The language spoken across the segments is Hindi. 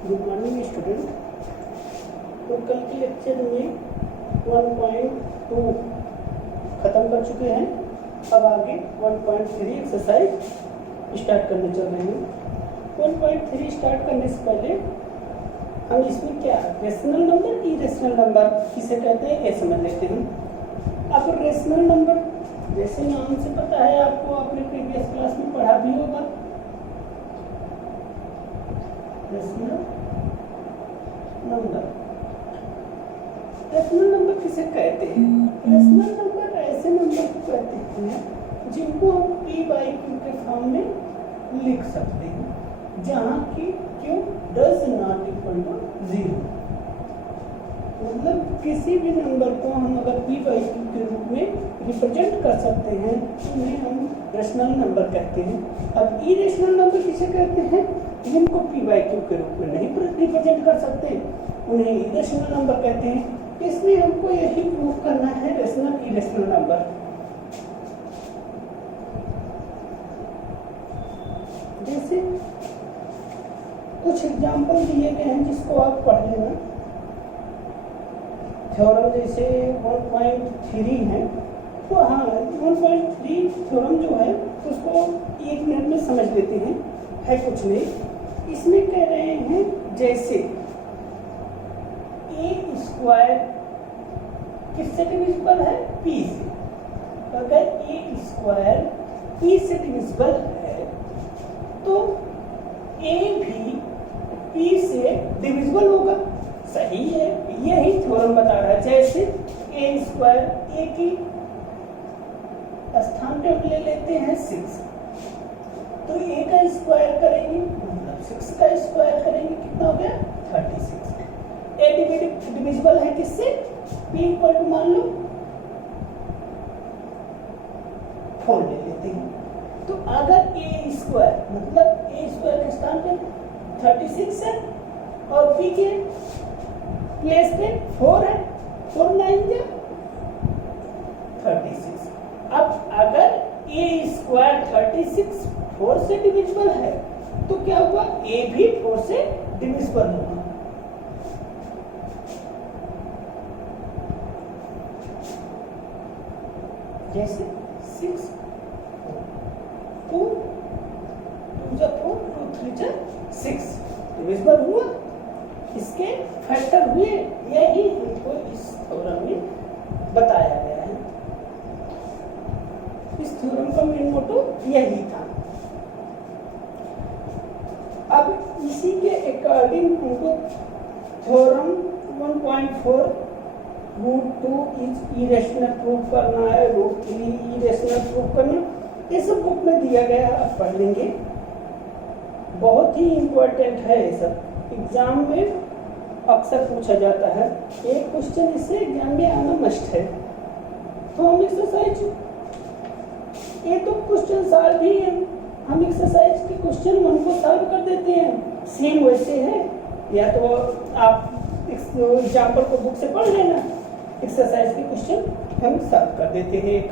Good morning student. तो कल के लेक्चर में 1.2 ख़त्म कर चुके हैं। अब आगे 1.3 एक्सरसाइज स्टार्ट करने चल रहे हैं। 1.3 स्टार्ट करने से पहले हम इसमें क्या रेशनल नंबर इरेशनल नंबर किसे कहते हैं ये समझ लेते हैं। अब रेशनल नंबर जैसे नाम से पता है आपको, आपने प्रीवियस क्लास में पढ़ा भी होगा। रेशनल नंबर किसे कहते हैं? रेशनल नंबर ऐसे नंबर को कहते हैं जिनको हम p बाई q के फॉर्म में लिख सकते हैं, जहाँ की q does not equal to 0। मतलब किसी भी नंबर को हम अगर p बाई q के रूप में रिप्रेजेंट कर सकते हैं तो उन्हें हम रेशनल नंबर कहते हैं। अब इरेशनल नंबर किसे कहते हैं? जिनको p बाई q के रूप में नहीं रिप्रेजेंट कर सकते उन्हें इरेशनल नंबर कहते हैं। इसलिए हमको यही प्रूव करना है रेशनल इरेशनल नंबर। जैसे कुछ एग्जाम्पल दिए गए हैं जिसको आप पढ़ लेना। थ्योरम जैसे 1.3 है, तो हाँ 1.3 थ्योरम जो है उसको 1 मिनट में समझ लेते हैं। है कुछ नहीं, इसमें कह रहे हैं जैसे ए स्क्वायर किससे डिविजिबल है? p से। अगर ए स्क्वायर p से डिविजिबल है तो a भी p से डिविजिबल होगा। सही है, यही थ्योरम बता रहा है। जैसे ए स्क्वायर ए की स्थान पे हम ले लेते हैं 6, तो a का स्क्वायर करेंगे मतलब 6 का स्क्वायर करेंगे, कितना हो गया? 36। ए डिविजिबल है किससे? p इक्वल टू मान लो 4 ले लेते हैं। तो अगर a स्क्वायर मतलब a स्क्वायर के स्थान पे 36 है और p के प्लेस पे 4 है, 4 9 जा 36। अब अगर a स्क्वायर 36 4 से डिविजिबल है तो क्या हुआ? a भी 4 से डिविजिबल होगा। जैसे 6 2 2 जा 4 2 3 जा 6 डिविजिबल हुआ, इसके फैक्टर हुए। यही हमको इस थ्योरम में बताया गया है। इस थ्योरम का मेन मोटो यही था। अब इसी के अकॉर्डिंग हमको थ्योरम 1.4 √2 इज इरेशनल प्रूफ करना है, √3 इरेशनल प्रूफ करना, ये सब बुक में दिया गया है, आप पढ़ लेंगे। बहुत ही इम्पोर्टेंट है ये सब, एग्जाम में अक्सर पूछा जाता है। एक क्वेश्चन इससे एग्जाम में आना मस्ट है। तो हम एक्सरसाइज, ये तो क्वेश्चन सॉल्व भी है, हम एक्सरसाइज के क्वेश्चन 1 को सॉल्व कर देते हैं। सेम वैसे है, या तो आप एग्जाम्पल को बुक से पढ़ लेना, एक्सरसाइज के क्वेश्चन हम सॉल्व कर देते हैं। एक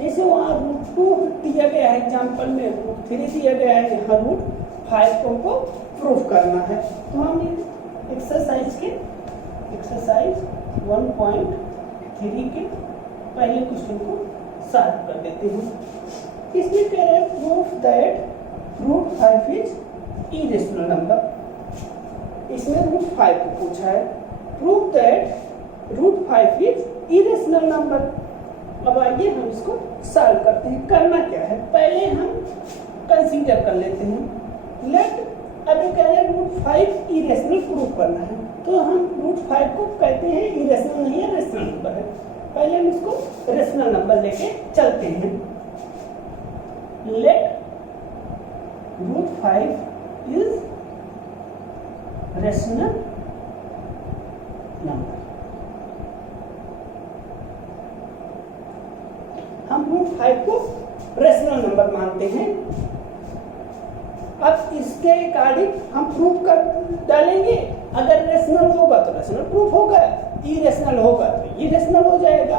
जैसे वहाँ √2 दिया गया है एग्जाम्पल में, √3 दिया गया है, यहाँ √5 को प्रूफ करना है। तो हम एक्सरसाइज 1.3 के पहले क्वेश्चन को सॉल्व कर देते हैं। इसमें कह रहे हैं proof that √5 is irrational number. इसमें √5 को पूछा है, proof that √5 is irrational number. अब आइए हम इसको सॉल्व करते हैं। करना क्या है, पहले हम कंसीडर कर लेते हैं। लेट अभी कह रहे हैं √5 इरेशनल प्रूफ करना है, तो हम √5 को कहते हैं इरेशनल नहीं है, रेशनल नंबर है। पहले हम इसको रेशनल नंबर लेके चलते हैं। Let √5 is rational number. हम √5 को रेशनल नंबर मानते हैं। अब इसके अकॉर्डिंग हम प्रूफ कर डालेंगे। अगर रेशनल होगा तो रेशनल प्रूफ होगा, इरेशनल होगा तो इरेशनल हो जाएगा।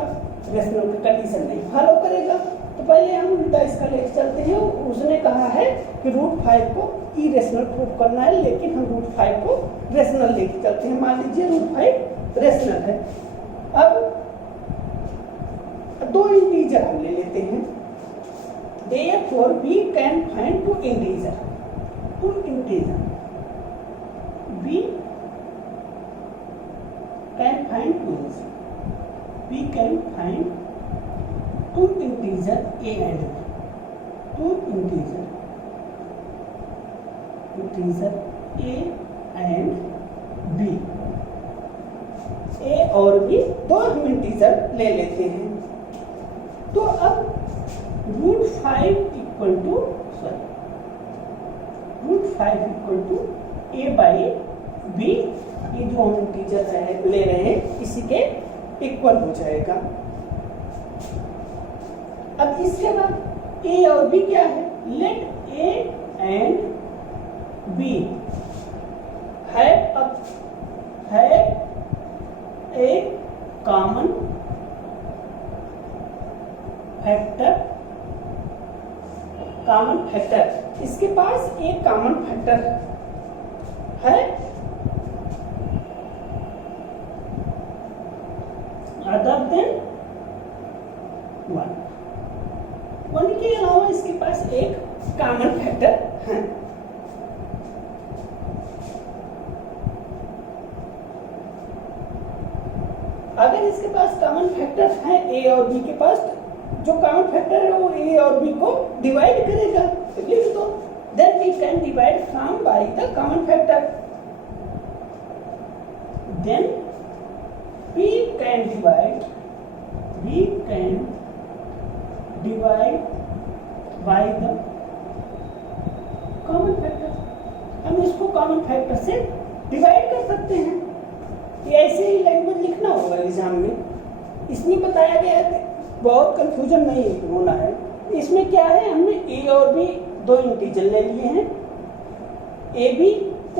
रेशनल का कंडीशन नहीं फॉलो करेगा तो तो पहले हम उल्टा इसका लेके चलते हैं। उसने कहा है कि √5 को इरेशनल प्रूव करना है, लेकिन हम √5 को रेशनल लेके चलते हैं। मान लीजिए √5 रेशनल है। अब दो इंटीजर हम ले लेते हैं। Therefore we can find two integer. We can find two integer a and b. Two integer a and b. a और b दो हम इंटीजर ले लेते हैं। तो अब √5 equal to a by b, ये जो हम इंटीजर ले रहे हैं इसी के इक्वल हो जाएगा। अब इसके बाद a और b क्या है? Let a and b have a common factor. इसके पास एक कॉमन फैक्टर है अदर देन 1 के अलावा इसके पास एक कॉमन फैक्टर है। अगर इसके पास कॉमन फैक्टर है a और b के पास, जो कॉमन फैक्टर है वो a और b को डिवाइड करेगा। लिख दो, then we can divide from by the common factor. Then we can divide by the common factor. हम इसको कॉमन फैक्टर से डिवाइड कर सकते हैं। ये ऐसे ही लैंग्वेज लिखना होगा एग्जाम में। इसमें बताया गया है, बहुत कंफ्यूजन नहीं होना है। इसमें क्या है, हमने a और b दो इंटीजर ले लिए हैं, ab,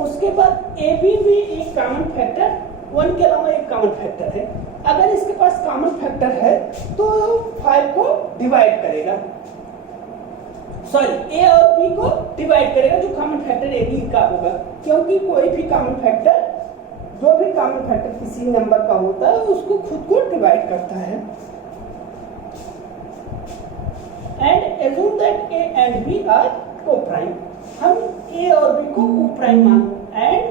उसके बाद ab में एक कॉमन फैक्टर, 1 के अलावा एक कॉमन फैक्टर है। अगर इसके पास कॉमन फैक्टर है तो 5 को डिवाइड करेगा, सॉरी a और b को डिवाइड करेगा जो कॉमन फैक्टर ab का होगा, क्योंकि कोई भी कॉमन फैक्टर, जो भी कॉमन फैक्टर किसी नंबर का होता है उसको खुद को डिवाइड करता है। And assume that a and b are co-prime। हम a और b को co-prime मान, and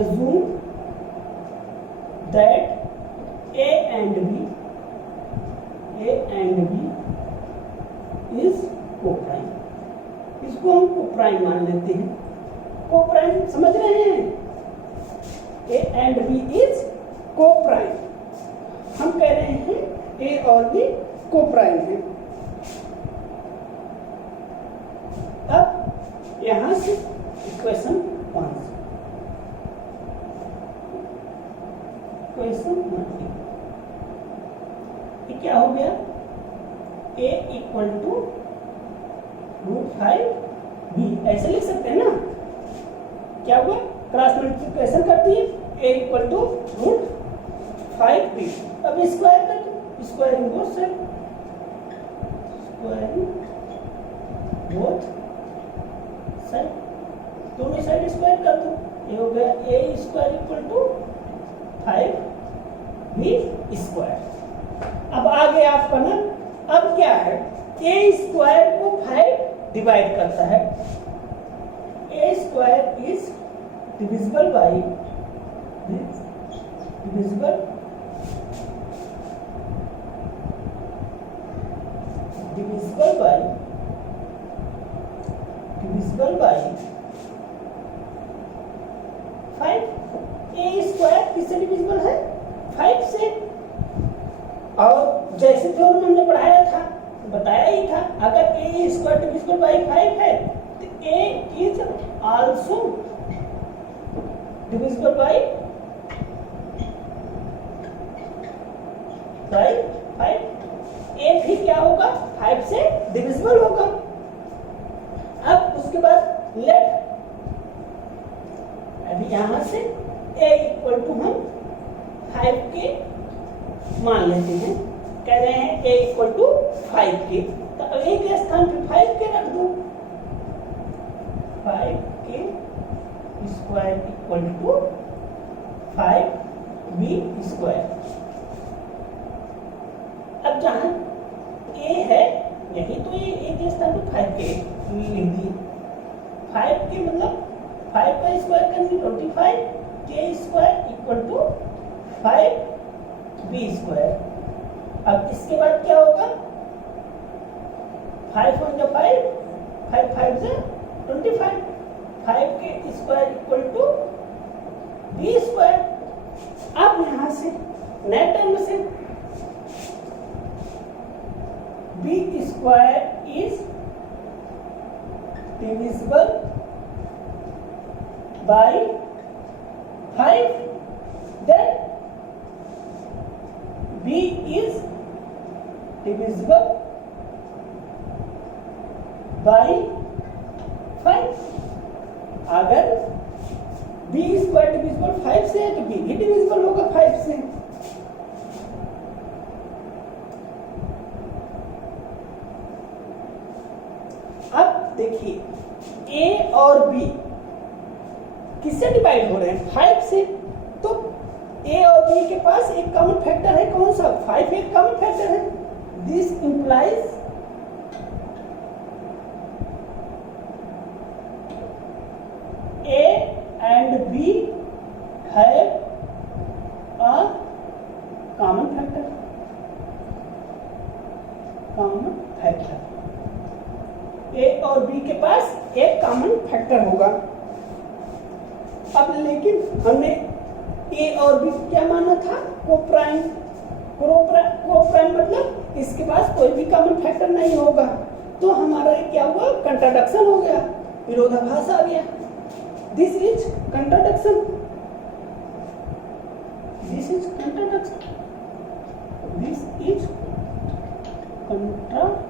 assume that a and b is co-prime। इसको हम co-prime मान लेते हैं। co-prime समझ रहे हैं? a and b is co-prime। हम कह रहे हैं a और b co-prime है। अब यहां से इक्वेशन 1 ये क्या हो गया? a इक्वल टू √5b, ऐसे लिख सकते हैं ना। क्या हुआ? क्रॉस मल्टीप्लिकेशन करती है, a इक्वल टू √5b। अब स्क्वायर कर दो, स्क्वायरिंग बोथ साइड, दोनों साइड स्क्वायर कर दो। ये हो गया a square equal to 5b square. अब आ गया आपका ना, अब क्या है, a स्क्वायर को 5 डिवाइड करता है। a square is divisible by five. A square किससे डिविजिबल है? 5 से। और जैसे जो हमने पढ़ाया था, बताया ही था, अगर ए स्क्वायर डिविजिबल बाई 5 है तो ए इज आल्सो डिविजिबल बाई 5। ए भी क्या होगा? 5 से डिविजिबल होगा। अब उसके बाद लेट, अभी यहां से a इक्वल टू हम 5 के मान लेते हैं। कह रहे हैं a इक्वल टू 5k, तो a के स्थान पे 5k रख दो, 5k square equal to 5b square. अब जहां a है यही तो ये a के स्थान पे 5k लिख दिए, 5k मतलब 5 का स्क्वायर करनी 25, k square equal to 5b square. अब इसके बाद क्या होगा, 5 1 जा 5, 5 5 जा 25, 5 के square equal to b square. अब यहां से नए टर्म से b square is divisible by 5, then b is divisible by 5। अगर b स्क्वायर डिविजिबल 5 से है तो b भी डिविजिबल होगा 5 से। अब देखिए a और b किससे डिवाइड हो रहे हैं, 5 से, तो a और b के पास एक कॉमन फैक्टर है, कौन सा, 5 एक कॉमन फैक्टर है। This implies a and b have a common factor, common factor, a और b के पास एक कॉमन फैक्टर होगा। अब लेकिन हमने a और b क्या माना था, कोप्राइम, कोप्राइम मतलब इसके पास कोई भी कॉमन फैक्टर नहीं होगा, तो हमारा क्या हुआ, कंट्राडिक्शन हो गया, विरोधाभास आ गया। This is contradiction, this is contradiction, this is contradiction.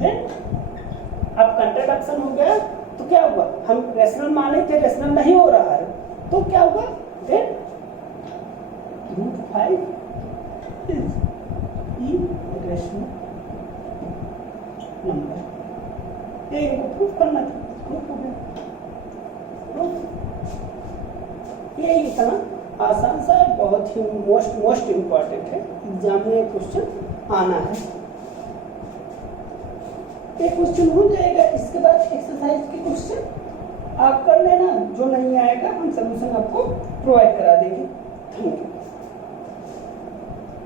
Then अब कंट्राडिक्शन हो गया तो क्या हुआ, हम रेशनल माने थे, रेशनल नहीं हो रहा है, तो क्या हुआ, देन √5 is irrational number। ये इनको प्रूफ करना था, प्रूफ हो गया, प्रूफ। ये इतना आसान सा, बहुत ही मोस्ट इम्पॉर्टेंट है, एग्जाम में क्वेश्चन आना है। एक क्वेश्चन हो जाएगा, इसके बाद एक्सरसाइज के क्वेश्चन आप कर लेना, जो नहीं आएगा हम सॉल्यूशन आपको प्रोवाइड करा देंगे। Thank you.